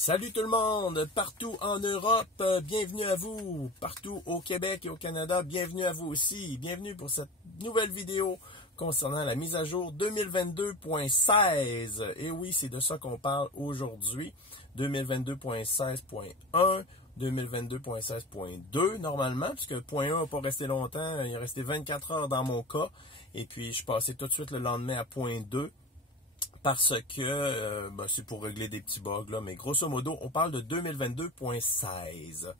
Salut tout le monde, partout en Europe, bienvenue à vous, partout au Québec et au Canada, bienvenue à vous aussi, bienvenue pour cette nouvelle vidéo concernant la mise à jour 2022.16. Et oui, c'est de ça qu'on parle aujourd'hui, 2022.16.1, 2022.16.2 normalement, puisque .1 n'a pas resté longtemps, il est resté 24 heures dans mon cas, et puis je suis passé tout de suite le lendemain à .2. Parce que c'est pour régler des petits bugs, là, mais grosso modo, on parle de 2022.16.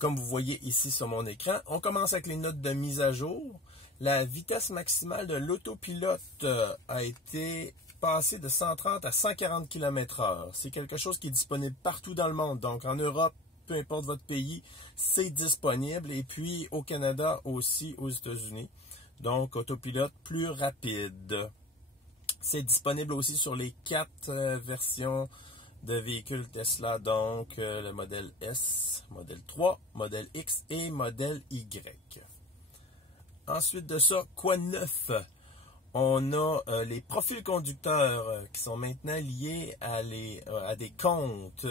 Comme vous voyez ici sur mon écran, on commence avec les notes de mise à jour. La vitesse maximale de l'autopilote a été passée de 130 à 140 km/h. C'est quelque chose qui est disponible partout dans le monde. Donc en Europe, peu importe votre pays, c'est disponible. Et puis au Canada aussi, aux États-Unis. Donc autopilote plus rapide. C'est disponible aussi sur les 4 versions de véhicules Tesla, donc le modèle S, modèle 3, modèle X et modèle Y. Ensuite de ça, quoi de neuf? On a les profils conducteurs qui sont maintenant liés à des comptes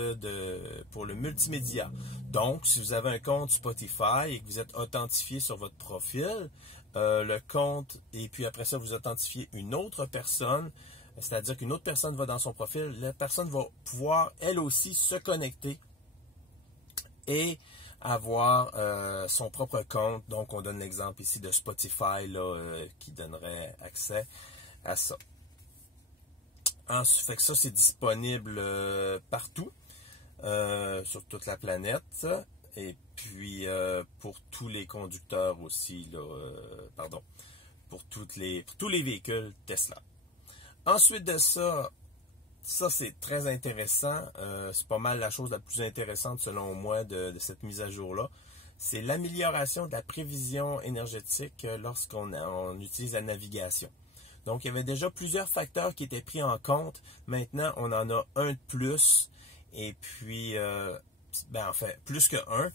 pour le multimédia. Donc, si vous avez un compte Spotify et que vous êtes authentifié sur votre profil, le compte, et puis après ça, vous authentifiez une autre personne, c'est-à-dire qu'une autre personne va dans son profil, la personne va pouvoir, elle aussi, se connecter et avoir son propre compte. Donc, on donne l'exemple ici de Spotify là, qui donnerait accès à ça. Ensuite, fait que ça, c'est disponible partout, sur toute la planète. Et puis, pour tous les conducteurs aussi, là, pour tous les véhicules Tesla. Ensuite de ça, c'est très intéressant. C'est pas mal la chose la plus intéressante, selon moi, de cette mise à jour-là. C'est l'amélioration de la prévision énergétique lorsqu'on utilise la navigation. Donc, il y avait déjà plusieurs facteurs qui étaient pris en compte. Maintenant, on en a un de plus. Et puis... plus que un.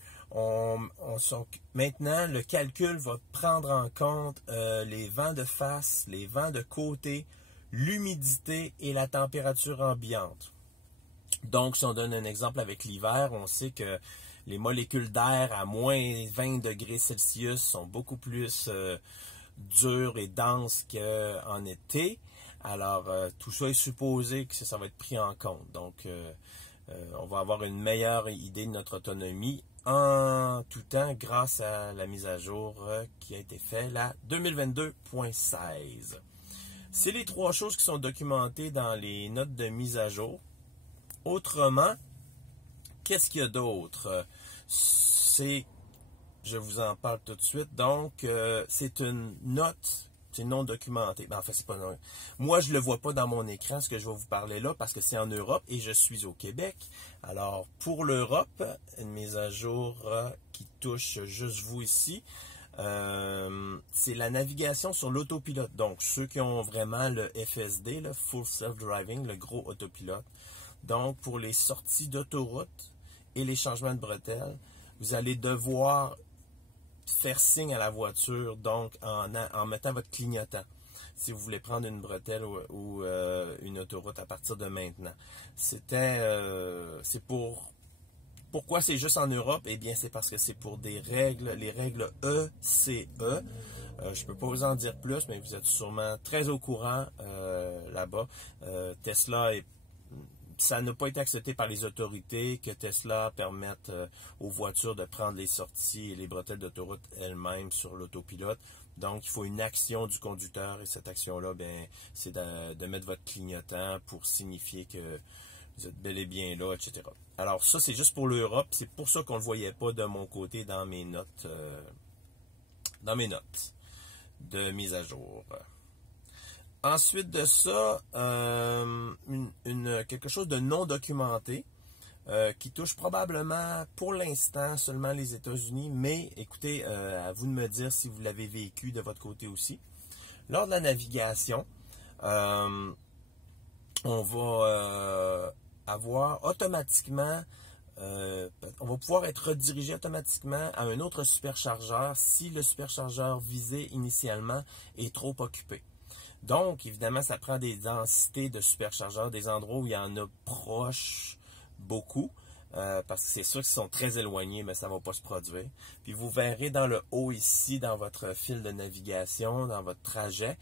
Maintenant, le calcul va prendre en compte les vents de face, les vents de côté, l'humidité et la température ambiante. Donc, si on donne un exemple avec l'hiver, on sait que les molécules d'air à moins 20 degrés Celsius sont beaucoup plus dures et denses qu'en été. Alors, tout ça est supposé que ça va être pris en compte. Donc, on va avoir une meilleure idée de notre autonomie en tout temps grâce à la mise à jour qui a été faite, la 2022.16. C'est les 3 choses qui sont documentées dans les notes de mise à jour. Autrement, qu'est-ce qu'il y a d'autre? Je vous en parle tout de suite. Donc, c'est une note. C'est non documenté. C'est pas non. Moi, je ne le vois pas dans mon écran, ce que je vais vous parler là, parce que c'est en Europe et je suis au Québec. Alors, pour l'Europe, une mise à jour qui touche juste vous ici, c'est la navigation sur l'autopilote. Donc, ceux qui ont vraiment le FSD, le Full Self-Driving, le gros autopilote. Donc, pour les sorties d'autoroute et les changements de bretelles, vous allez devoir faire signe à la voiture, donc en mettant votre clignotant, si vous voulez prendre une bretelle ou une autoroute à partir de maintenant. Pourquoi c'est juste en Europe? Eh bien, c'est parce que c'est pour des règles, les règles ECE. Je ne peux pas vous en dire plus, mais vous êtes sûrement très au courant là-bas. Tesla ça n'a pas été accepté par les autorités que Tesla permette aux voitures de prendre les sorties et les bretelles d'autoroute elles-mêmes sur l'autopilote. Donc, il faut une action du conducteur et cette action-là, c'est de mettre votre clignotant pour signifier que vous êtes bel et bien là, etc. Alors, ça, c'est juste pour l'Europe. C'est pour ça qu'on ne le voyait pas de mon côté dans mes notes, de mise à jour. Ensuite de ça, quelque chose de non documenté qui touche probablement pour l'instant seulement les États-Unis, mais écoutez, à vous de me dire si vous l'avez vécu de votre côté aussi. Lors de la navigation, on va avoir automatiquement, on va pouvoir être redirigé automatiquement à un autre superchargeur si le superchargeur visé initialement est trop occupé. Donc, évidemment, ça prend des densités de superchargeurs, des endroits où il y en a proche beaucoup. Parce que c'est sûr qu'ils sont très éloignés, mais ça ne va pas se produire. Puis vous verrez dans le haut ici, dans votre fil de navigation, dans votre trajet,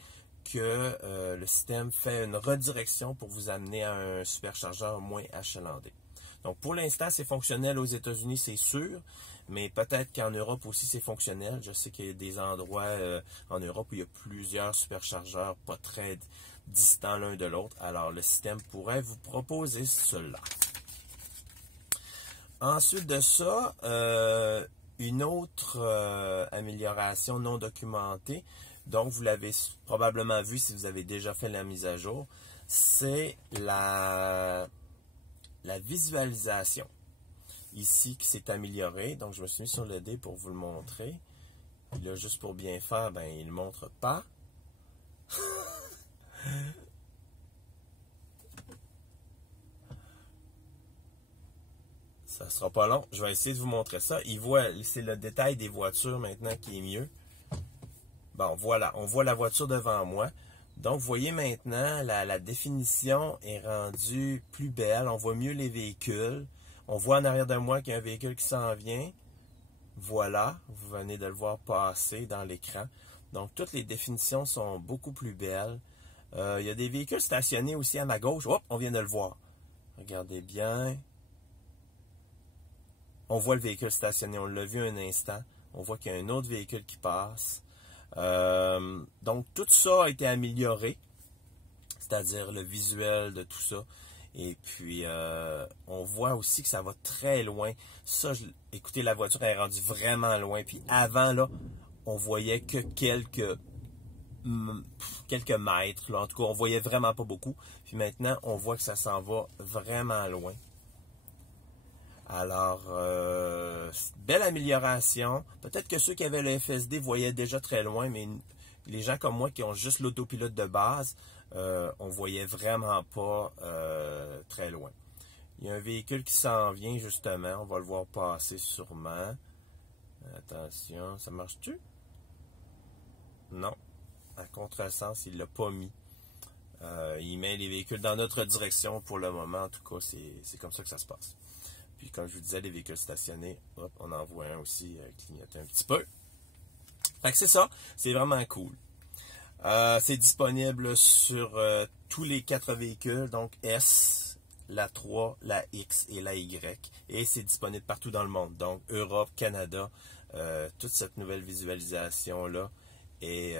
que le système fait une redirection pour vous amener à un superchargeur moins achalandé. Donc pour l'instant, c'est fonctionnel aux États-Unis, c'est sûr, mais peut-être qu'en Europe aussi c'est fonctionnel. Je sais qu'il y a des endroits en Europe où il y a plusieurs superchargeurs pas très distants l'un de l'autre. Alors le système pourrait vous proposer cela. Ensuite de ça, une autre amélioration non documentée, donc vous l'avez probablement vu si vous avez déjà fait la mise à jour, c'est la visualisation. Ici qui s'est améliorée, donc je me suis mis sur le dé pour vous le montrer. Puis là, juste pour bien faire, ben il ne montre pas. Ça ne sera pas long. Je vais essayer de vous montrer ça. C'est le détail des voitures maintenant qui est mieux. Bon, voilà. On voit la voiture devant moi. Donc, vous voyez maintenant, la définition est rendue plus belle. On voit mieux les véhicules. On voit en arrière de moi qu'il y a un véhicule qui s'en vient. Voilà. Vous venez de le voir passer dans l'écran. Donc, toutes les définitions sont beaucoup plus belles. Il y a des véhicules stationnés aussi à ma gauche. Hop, on vient de le voir. Regardez bien. On voit le véhicule stationné, on l'a vu un instant. On voit qu'il y a un autre véhicule qui passe. Donc, tout ça a été amélioré, c'est-à-dire le visuel de tout ça. Et puis, on voit aussi que ça va très loin. Ça, écoutez, la voiture est rendue vraiment loin. Puis avant, là, on voyait que quelques mètres. Là. En tout cas, on voyait vraiment pas beaucoup. Puis maintenant, on voit que ça s'en va vraiment loin. Alors, belle amélioration. Peut-être que ceux qui avaient le FSD voyaient déjà très loin, mais les gens comme moi qui ont juste l'autopilote de base, on voyait vraiment pas très loin. Il y a un véhicule qui s'en vient justement, on va le voir passer sûrement. Attention, ça marche-tu? Non, à contresens, il ne l'a pas mis. Il met les véhicules dans notre direction pour le moment, en tout cas, c'est comme ça que ça se passe. Puis comme je vous disais, les véhicules stationnés, hop, on en voit un aussi clignoter un petit peu. Fait que c'est ça, c'est vraiment cool. C'est disponible sur tous les 4 véhicules, donc S, la 3, la X et la Y. Et c'est disponible partout dans le monde, donc Europe, Canada. Toute cette nouvelle visualisation-là est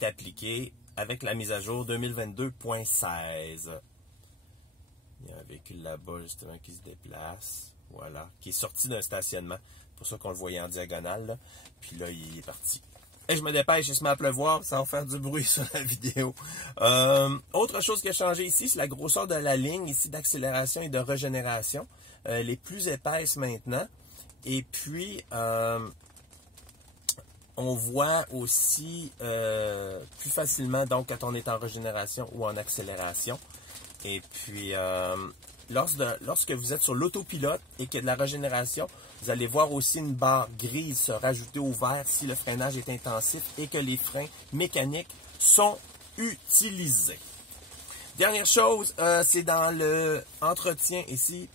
appliquée avec la mise à jour 2022.16. Il y a un véhicule là-bas, justement, qui se déplace. Voilà. Qui est sorti d'un stationnement. C'est pour ça qu'on le voyait en diagonale, là. Puis là, il est parti. Et je me dépêche, il se met à pleuvoir. Ça va faire du bruit sur la vidéo. Autre chose qui a changé ici, c'est la grosseur de la ligne, ici, d'accélération et de régénération. Elle est plus épaisse maintenant. Et puis, on voit aussi plus facilement, donc, quand on est en régénération ou en accélération. Et puis, lorsque vous êtes sur l'autopilote et qu'il y a de la régénération, vous allez voir aussi une barre grise se rajouter au vert si le freinage est intensif et que les freins mécaniques sont utilisés. Dernière chose, c'est dans le entretien ici,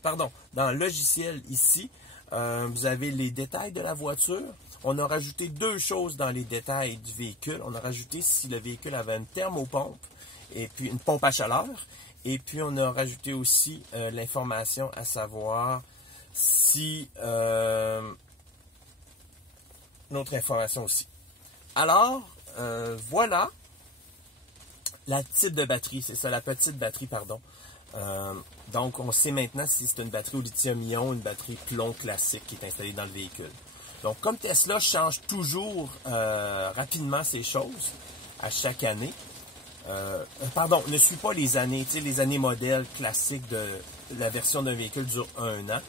dans le logiciel ici, vous avez les détails de la voiture. On a rajouté 2 choses dans les détails du véhicule. On a rajouté si le véhicule avait une thermopompe et puis une pompe à chaleur. Et puis, on a rajouté aussi l'information à savoir si... notre information aussi. Alors, voilà la type de batterie. C'est ça, la petite batterie, pardon. Donc, on sait maintenant si c'est une batterie au lithium-ion ou une batterie plomb classique qui est installée dans le véhicule. Donc, comme Tesla change toujours rapidement ces choses à chaque année, ne suit pas les années, les années modèles classiques de la version d'un véhicule dure 1 an.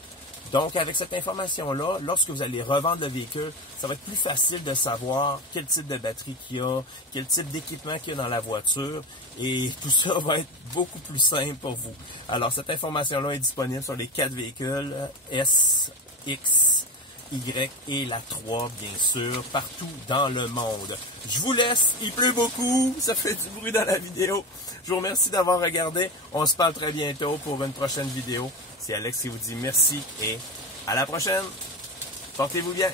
Donc, avec cette information-là, lorsque vous allez revendre le véhicule, ça va être plus facile de savoir quel type de batterie qu'il y a, quel type d'équipement qu'il y a dans la voiture, et tout ça va être beaucoup plus simple pour vous. Alors, cette information-là est disponible sur les 4 véhicules S, X Y et la 3, bien sûr, partout dans le monde. Je vous laisse, il pleut beaucoup, ça fait du bruit dans la vidéo. Je vous remercie d'avoir regardé. On se parle très bientôt pour une prochaine vidéo. C'est Alex qui vous dit merci et à la prochaine. Portez-vous bien.